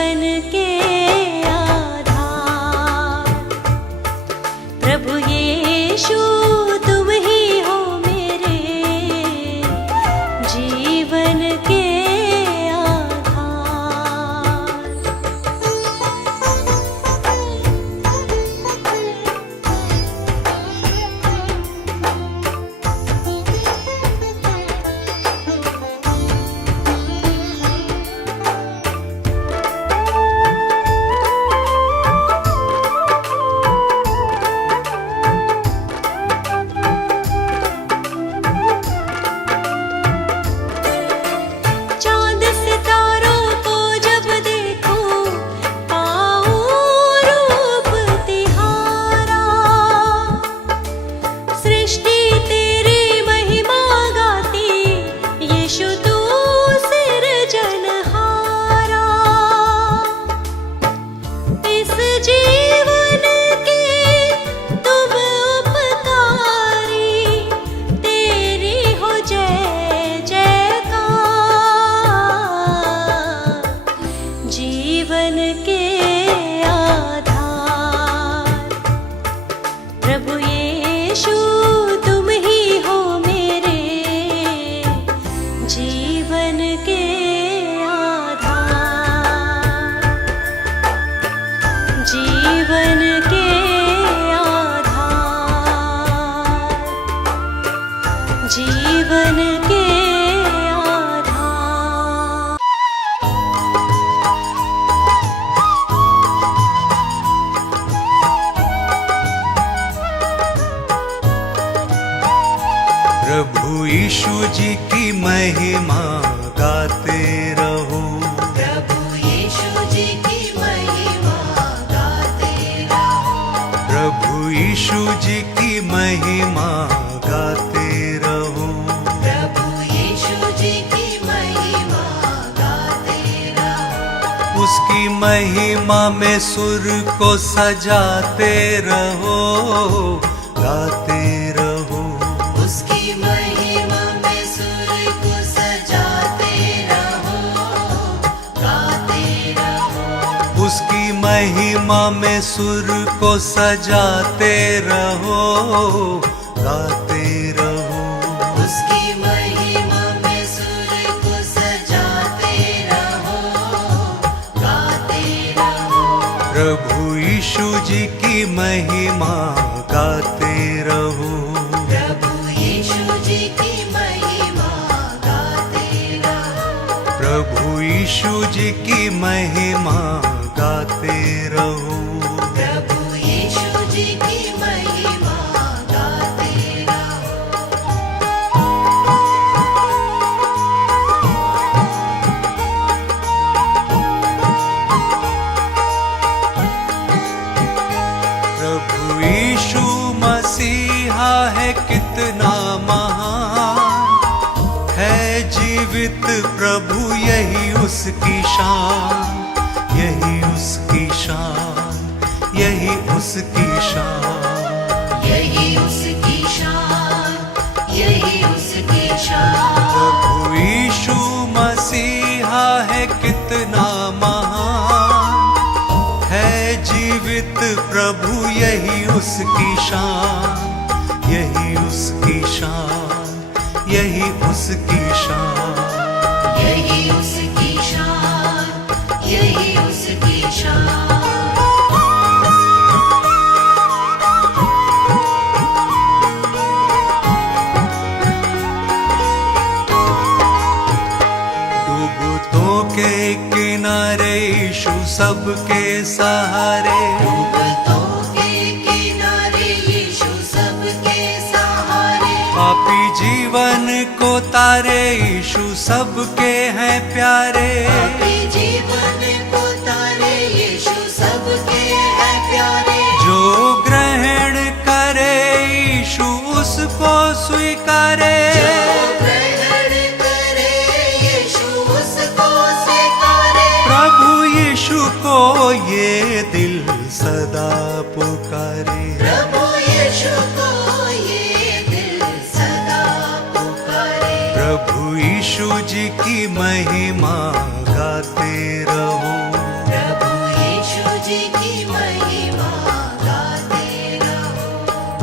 जीवन के आधार। प्रभु यीशु तुम ही हो मेरे जीवन के जीवन के आधार। प्रभु यीशु तुम ही हो मेरे जीवन के आधार। जीवन के आधार। जीवन के प्रभु यीशु जी की महिमा गाते रहो। प्रभु यीशु जी की महिमा गाते रहो। प्रभु यीशु जी की महिमा गाते रहो। प्रभु यीशु जी की महिमा गाते रहो। उसकी महिमा में सुर को सजाते रहो, गाते रहो। उसकी महिमा में सुर को सजाते रहो, गाते रहो। उसकी महिमा में सुर को सजाते रहो, गाते रहो। उसकी महिमा में सुर को सजाते रहो, गाते रहो। प्रभु यीशु जी की महिमा गाते रहो। प्रभु यीशु जी की महिमा गाते रहो। प्रभु यीशु जी की महिमा गाते रहो। प्रभु यीशु जी की महिमा गाते रहो। प्रभु यीशु मसीहा है कितना महान, है जीवित प्रभु यही उसकी शान, यही उसकी शान, यही उसकी शान। यही उसकी शान, यही उसकी शान। प्रभु यीशु मसीहा है कितना महान, है जीवित प्रभु यही उसकी शान, यही उसकी शान, यही उसकी शान। यही उसकी शान, यही उसकी शान। डूबतों के किनारे यीशु सबके सहारे। डूबतों के किनारे यीशु सबके सहारे। पापी जीवन को तारे यीशु सबके हैं प्यारे। पापी जीवन को तारे यीशु सबके हैं प्यारे। जो ग्रहण करे यीशु उसको स्वीकारे। जो ग्रहण करे यीशु उसको स्वीकारे। प्रभु यीशु को ये दिल सदा पुकारे। प्रभु यीशु को ये दिल सदा पुकारे। प्रभु यीशु जी की महिमा गाते रहो।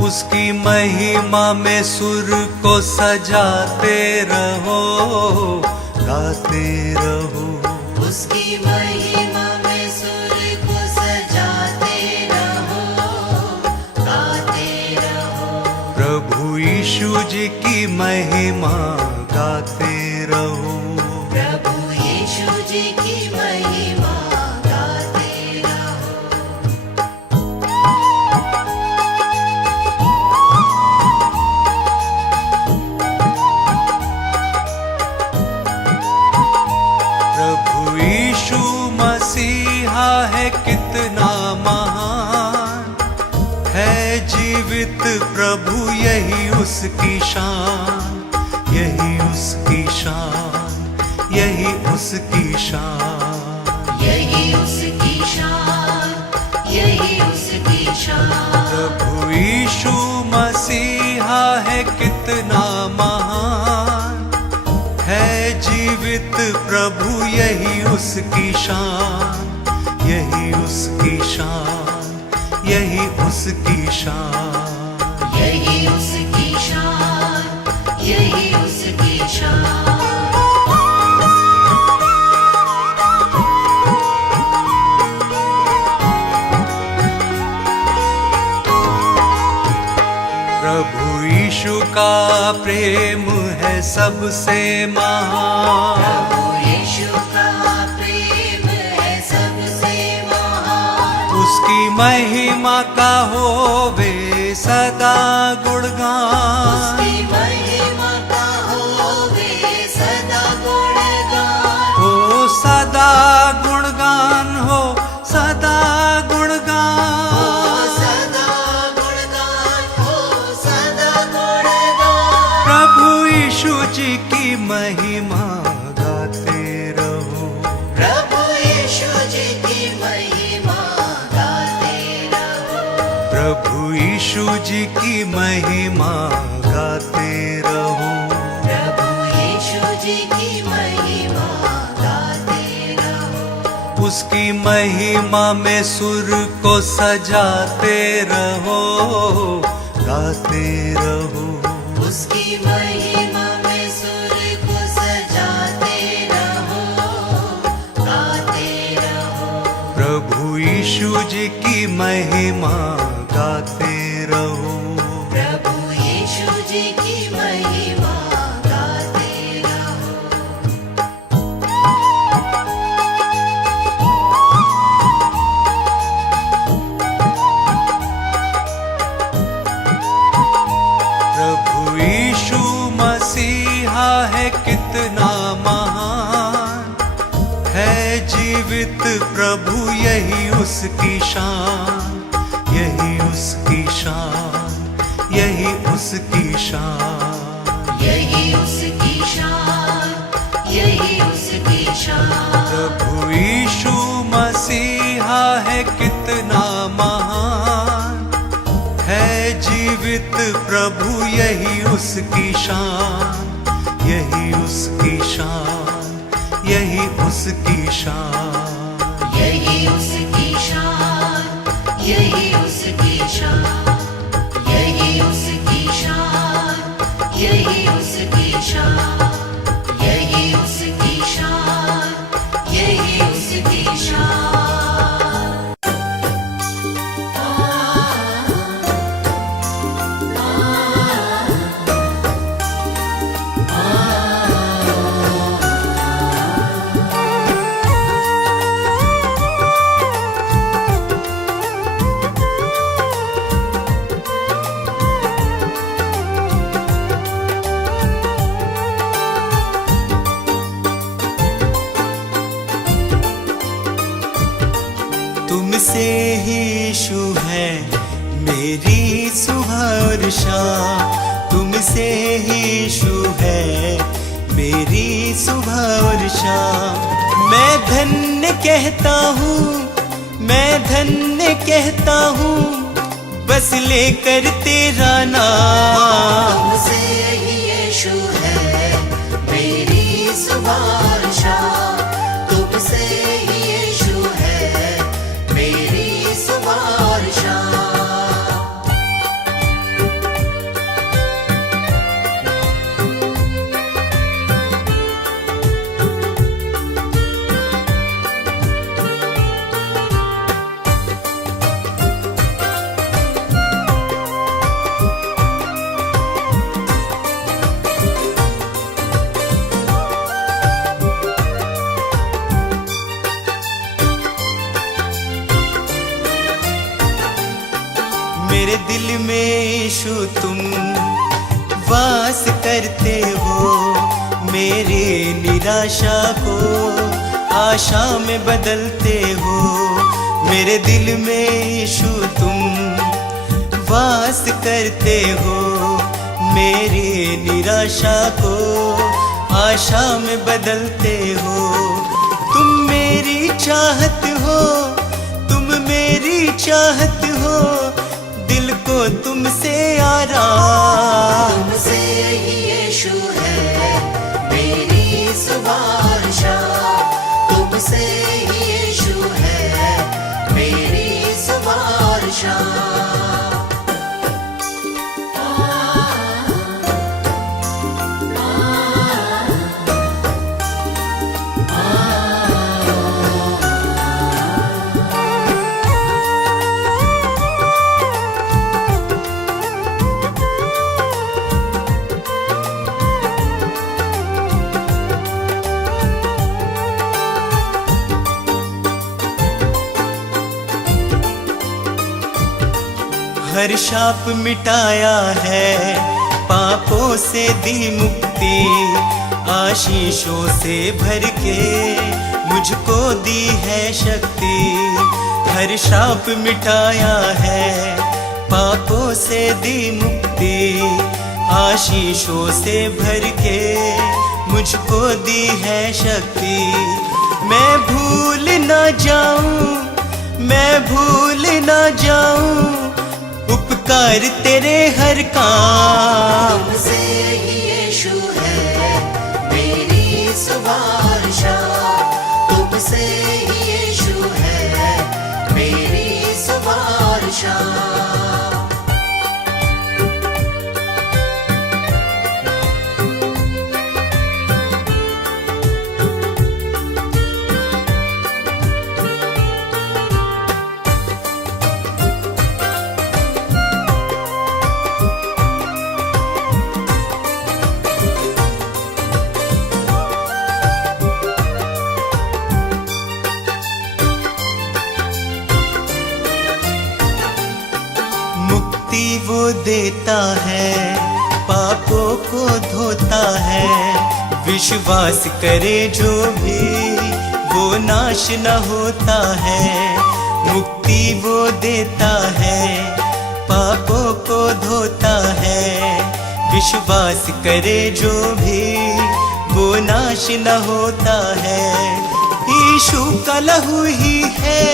उसकी महिमा में सुर को सजाते रहो, गाते रहो। उसकी महिमा में सुर को सजाते रहो, गाते रहो। प्रभु यीशु जी की महिमा गाते रहो। प्रभु यीशु जी की महिमा गाते रहो। प्रभु यीशु मसीहा है कितना महान, है जीवित प्रभु यही उसकी शान, यही उसकी शान, यही उसकी शान, यही उसकी शान, यही उसकी शान। प्रभु यीशु मसीहा है कितना महान, है जीवित प्रभु यही उसकी शान, यही उसकी शान, यही उसकी शान, यही उसकी शान, यही उसकी शान। प्रभु यीशु का प्रेम है सबसे महान, प्रभु यीशु का प्रेम है सबसे महान। उसकी महिमा का होवे सदा गुणगान, उसकी महिमा का होवे सदा गुणगान। हो सदा गुणगान, हो सदा गुणगान। सदा गुणगान, हो सदा गुणगान। प्रभु यीशु जी की महिमा गाते रहो। प्रभु यीशु जी की महिमा गाते रहो। प्रभु यीशु जी की महिमा गाते रहो। प्रभु यीशु जी की महिमा गाते रहो। उसकी महिमा में सुर को सजाते रहो, गाते रहो। उसकी महिमा में सुर को सजाते रहो, गाते रहो। प्रभु यीशु जी की महिमा गाते रहो। प्रभु यीशु जी की महिमा गाते रहो। प्रभु यीशु मसीहा है कितना महान, है जीवित प्रभु यही उसकी शान, यही उसकी शान, यही उसकी शान, यही उसकी शान, यही उसकी शान। प्रभु यीशु मसीहा है कितना महान, है जीवित प्रभु यही उसकी शान, यही उसकी शान, यही उसकी शान, यही उसकी शान, यही उसकी शान। यही उसकी शान, यही उसकी शान। यही उसकी शान, यही उसकी शान। तुमसे ही यीशु है मेरी सुबह और शाम, तुमसे ही यीशु है मेरी सुबह और शाम। मैं धन्य कहता हूँ, मैं धन्य कहता हूँ, बस लेकर तेरा नाम। तुमसे ही यीशु है मेरी सुबह और शाम। तुमसे ही यीशु है मेरी सुबह और शाम। मेरे दिल में यीशु तुम वास करते हो, मेरी निराशा को आशा में बदलते हो। मेरे दिल में यीशु तुम वास करते हो, मेरी निराशा को आशा में बदलते हो। तुम मेरी चाहत हो, तुम मेरी चाहत हो, दिल को तुमसे आराम। तुमसे ही यीशु है मेरी सुबह, तुमसे ही यीशु है मेरी सुबह। हर शाप मिटाया है, पापों से दी मुक्ति, आशीषों से भर के मुझको दी है शक्ति। हर शाप मिटाया है, पापों से दी मुक्ति, आशीषों से भर के मुझको दी है शक्ति। मैं भूल ना जाऊं, मैं भूल ना जाऊं उपकार तेरे हर काम। तुमसे ही यीशु है मेरी सुबह, तुमसे ही यीशु है मेरी सुबह। वो देता है, पापों को धोता है, विश्वास करे जो भी वो नाश न होता है। मुक्ति वो देता है, पापों को धोता है, विश्वास करे जो भी वो नाश न होता है। यीशु का लहू ही है,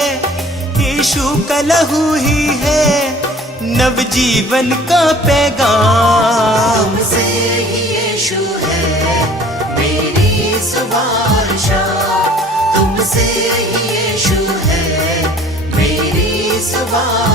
यीशु का लहू ही है नव जीवन का पैगाम। तुमसे ही यीशु है मेरी सुबह, तुमसे ही यीशु है मेरी सुबह।